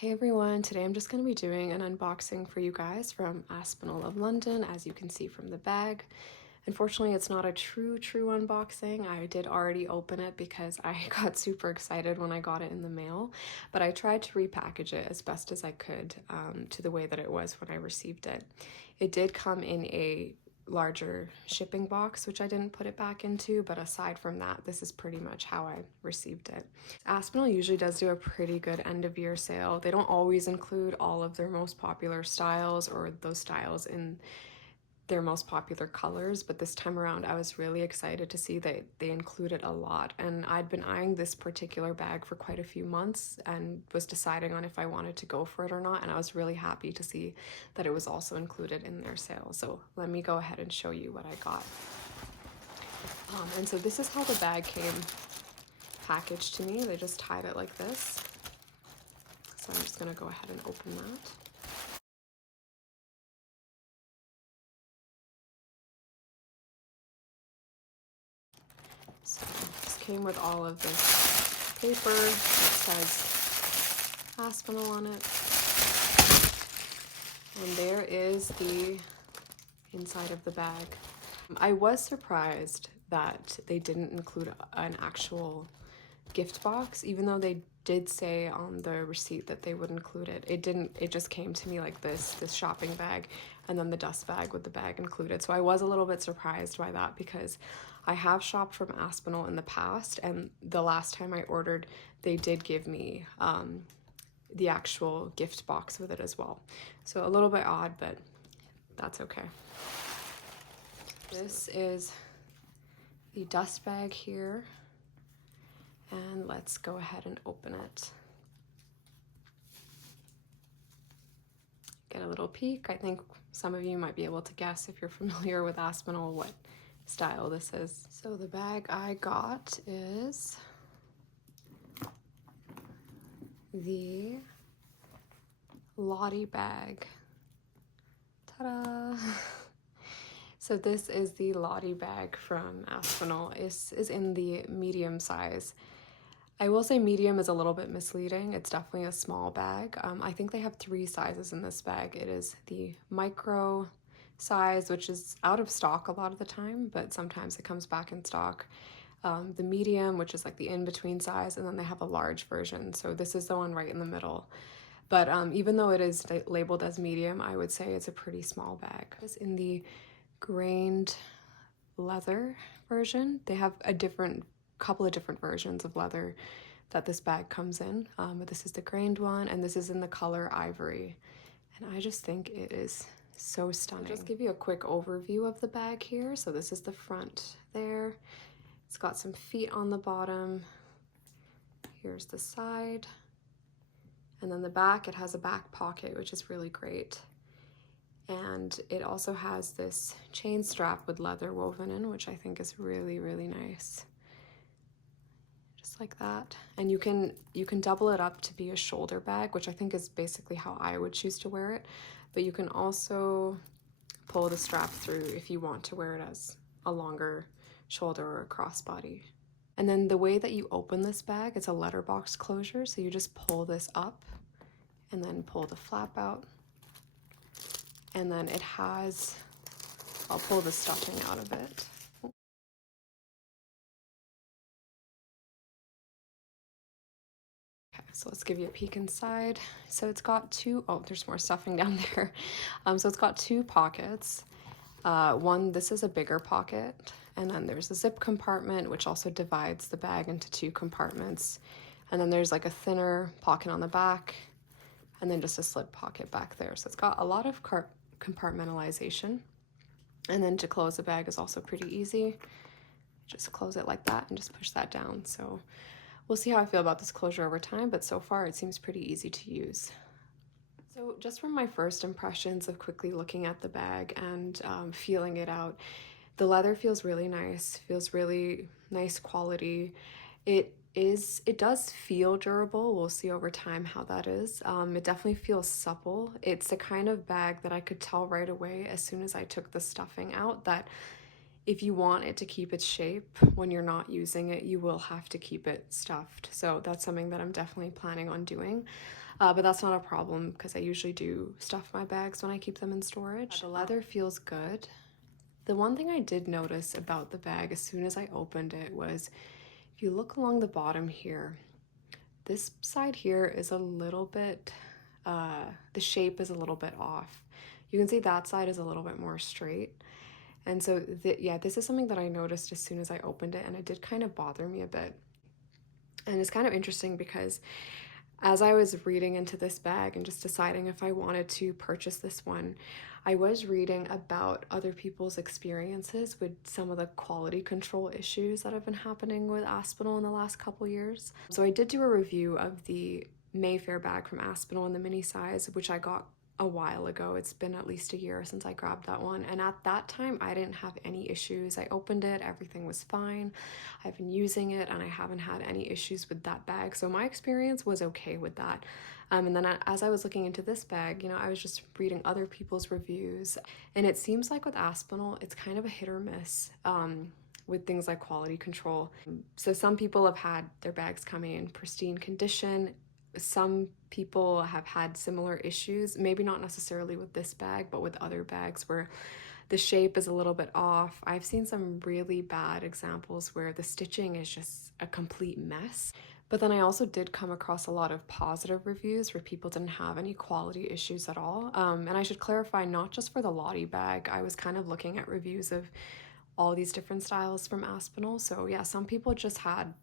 Hey everyone, today I'm just going to be doing an unboxing for you guys from Aspinal of London, as you can see from the bag. Unfortunately, it's not a true unboxing. I did already open it because I got super excited when I got it in the mail, but I tried to repackage it as best as I could to the way that it was when I received it. It did come in a larger shipping box, which I didn't put it back into, but aside from that, this is pretty much how I received it. Aspinal usually does do a pretty good end of year sale. They don't always include all of their most popular styles or those styles in their most popular colors, but this time around I was really excited to see that they included a lot, and I'd been eyeing this particular bag for quite a few months and was deciding on if I wanted to go for it or not, and I was really happy to see that it was also included in their sale. So let me go ahead and show you what I got. And so this is how the bag came packaged to me. They just tied it like this. So I'm just gonna go ahead and open that. So this came with all of this paper that says Aspinal on it. And there is the inside of the bag. I was surprised that they didn't include an actual gift box, even though they did say on the receipt that they would include it. It just came to me like this shopping bag and then the dust bag with the bag included. So I was a little bit surprised by that because I have shopped from Aspinal in the past, and the last time I ordered, they did give me the actual gift box with it as well. So a little bit odd, but that's okay. This is the dust bag here. And let's go ahead and open it. Get a little peek. I think some of you might be able to guess, if you're familiar with Aspinal, what style this is. So the bag I got is the Lottie bag. Ta-da! So this is the Lottie bag from Aspinal. It is in the medium size. I will say medium is a little bit misleading. It's definitely a small bag. I think they have 3 sizes in this bag. It is the micro size, which is out of stock a lot of the time, but sometimes it comes back in stock. The medium, which is like the in-between size, and then they have a large version. So this is the one right in the middle. But even though it is labeled as medium, I would say it's a pretty small bag. It's in the grained leather version. They have a couple of different versions of leather that this bag comes in, but this is the grained one, and this is in the color ivory, and I just think it is so stunning. I'll just give you a quick overview of the bag here. So this is the front there. It's got some feet on the bottom. Here's the side, and then the back, it has a back pocket, which is really great. And it also has this chain strap with leather woven in, which I think is really, really nice. Just like that. And you can double it up to be a shoulder bag, which I think is basically how I would choose to wear it. But you can also pull the strap through if you want to wear it as a longer shoulder or a crossbody. And then the way that you open this bag, it's a letterbox closure. So you just pull this up and then pull the flap out. And then it has, I'll pull the stuffing out of it. Okay, so let's give you a peek inside. So it's got oh, there's more stuffing down there. So it's got 2 pockets. This is a bigger pocket, and then there's a zip compartment, which also divides the bag into 2 compartments. And then there's like a thinner pocket on the back, and then just a slip pocket back there. So it's got a lot of compartmentalization. And then to close the bag is also pretty easy. Just close it like that and just push that down. So we'll see how I feel about this closure over time, but so far it seems pretty easy to use. So just from my first impressions of quickly looking at the bag and feeling it out, the leather feels really nice, feels really nice quality. It does feel durable. We'll see over time how that is. It definitely feels supple. It's the kind of bag that I could tell right away as soon as I took the stuffing out that if you want it to keep its shape when you're not using it, you will have to keep it stuffed. So that's something that I'm definitely planning on doing. but that's not a problem because I usually do stuff my bags when I keep them in storage. The leather feels good. The one thing I did notice about the bag as soon as I opened it was, if you look along the bottom here, this side here is a little bit, the shape is a little bit off. You can see that side is a little bit more straight. And so, yeah, this is something that I noticed as soon as I opened it, and it did kind of bother me a bit. And it's kind of interesting because as I was reading into this bag and just deciding if I wanted to purchase this one, I was reading about other people's experiences with some of the quality control issues that have been happening with Aspinal in the last couple years. So I did do a review of the Mayfair bag from Aspinal in the mini size, which I got a while ago. It's been at least a year since I grabbed that one, and at that time I didn't have any issues. I opened it, everything was fine. I've been using it and I haven't had any issues with that bag, so my experience was okay with that. And then as I was looking into this bag, I was just reading other people's reviews, and it seems like with Aspinal it's kind of a hit or miss with things like quality control. So some people have had their bags coming in pristine condition. Some people have had similar issues, maybe not necessarily with this bag, but with other bags where the shape is a little bit off. I've seen some really bad examples where the stitching is just a complete mess. But then I also did come across a lot of positive reviews where people didn't have any quality issues at all. And I should clarify, not just for the Lottie bag, I was kind of looking at reviews of all these different styles from Aspinal. So yeah, some people just had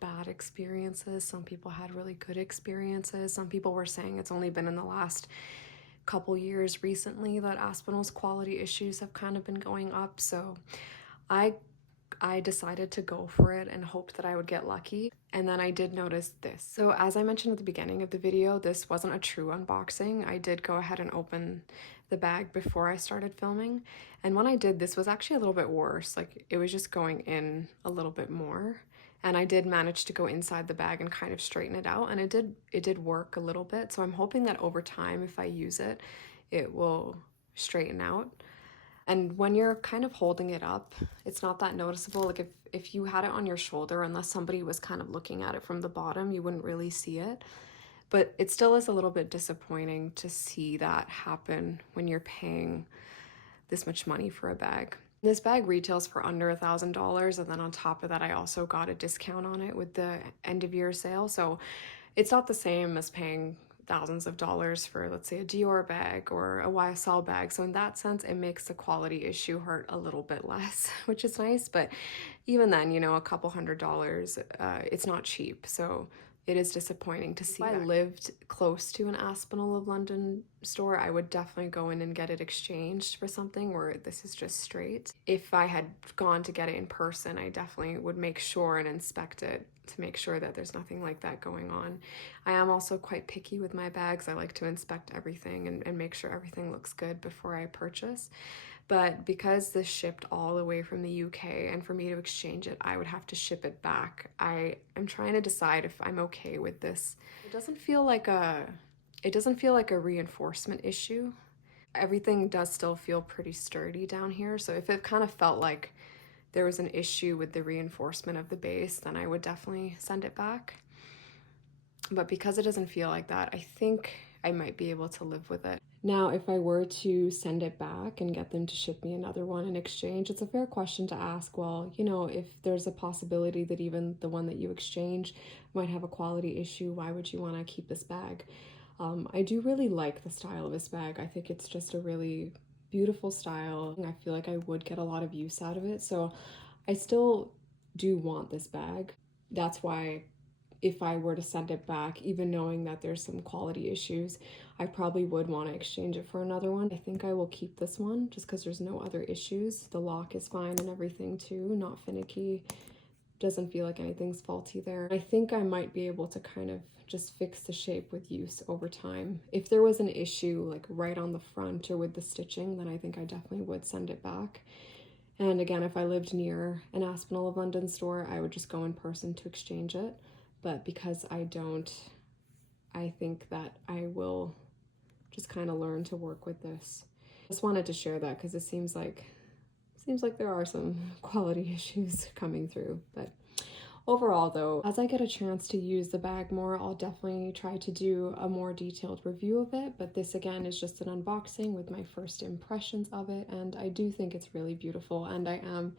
bad experiences, some people had really good experiences. Some people were saying it's only been in the last couple years recently that Aspinal's quality issues have kind of been going up. So I decided to go for it and hoped that I would get lucky. And then I did notice this. So as I mentioned at the beginning of the video, this wasn't a true unboxing. I did go ahead and open the bag before I started filming. And when I did, this was actually a little bit worse. Like, it was just going in a little bit more. And I did manage to go inside the bag and kind of straighten it out, and it did work a little bit. So I'm hoping that over time, if I use it, it will straighten out. And when you're kind of holding it up, it's not that noticeable. Like, if you had it on your shoulder, unless somebody was kind of looking at it from the bottom, you wouldn't really see it. But it still is a little bit disappointing to see that happen when you're paying this much money for a bag. This bag retails for under $1,000, and then on top of that, I also got a discount on it with the end of year sale. So it's not the same as paying thousands of dollars for, let's say, a Dior bag or a YSL bag. So in that sense, it makes the quality issue hurt a little bit less, which is nice. But even then, a couple $100, it's not cheap. So it is disappointing to see that. If I lived close to an Aspinal of London store, I would definitely go in and get it exchanged for something where this is just straight. If I had gone to get it in person, I definitely would make sure and inspect it to make sure that there's nothing like that going on. I am also quite picky with my bags. I like to inspect everything and make sure everything looks good before I purchase. But because this shipped all the way from the UK, and for me to exchange it, I would have to ship it back. I am trying to decide if I'm okay with this. It doesn't feel like a reinforcement issue. Everything does still feel pretty sturdy down here. So if it kind of felt like there was an issue with the reinforcement of the base, then I would definitely send it back. But because it doesn't feel like that, I think I might be able to live with it. Now, if I were to send it back and get them to ship me another one in exchange, it's a fair question to ask, well, if there's a possibility that even the one that you exchange might have a quality issue, why would you want to keep this bag? I do really like the style of this bag. I think it's just a really beautiful style. I feel like I would get a lot of use out of it. So I still do want this bag. That's why if I were to send it back, even knowing that there's some quality issues, I probably would want to exchange it for another one. I think I will keep this one just because there's no other issues. The lock is fine and everything too, not finicky. Doesn't feel like anything's faulty there. I think I might be able to kind of just fix the shape with use over time. If there was an issue like right on the front or with the stitching, then I think I definitely would send it back. And again, if I lived near an Aspinal of London store, I would just go in person to exchange it. But because I don't, I think that I will just kind of learn to work with this. Just wanted to share that because it seems like there are some quality issues coming through. But Overall though, as I get a chance to use the bag more, I'll definitely try to do a more detailed review of it, but this again is just an unboxing with my first impressions of it, and I do think it's really beautiful and I am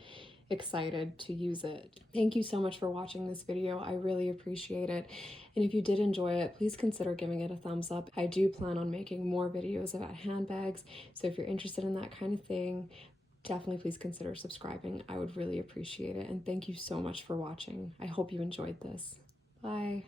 excited to use it. Thank you so much for watching this video. I really appreciate it. And if you did enjoy it, please consider giving it a thumbs up. I do plan on making more videos about handbags, so if you're interested in that kind of thing, definitely please consider subscribing. I would really appreciate it. And thank you so much for watching. I hope you enjoyed this. Bye.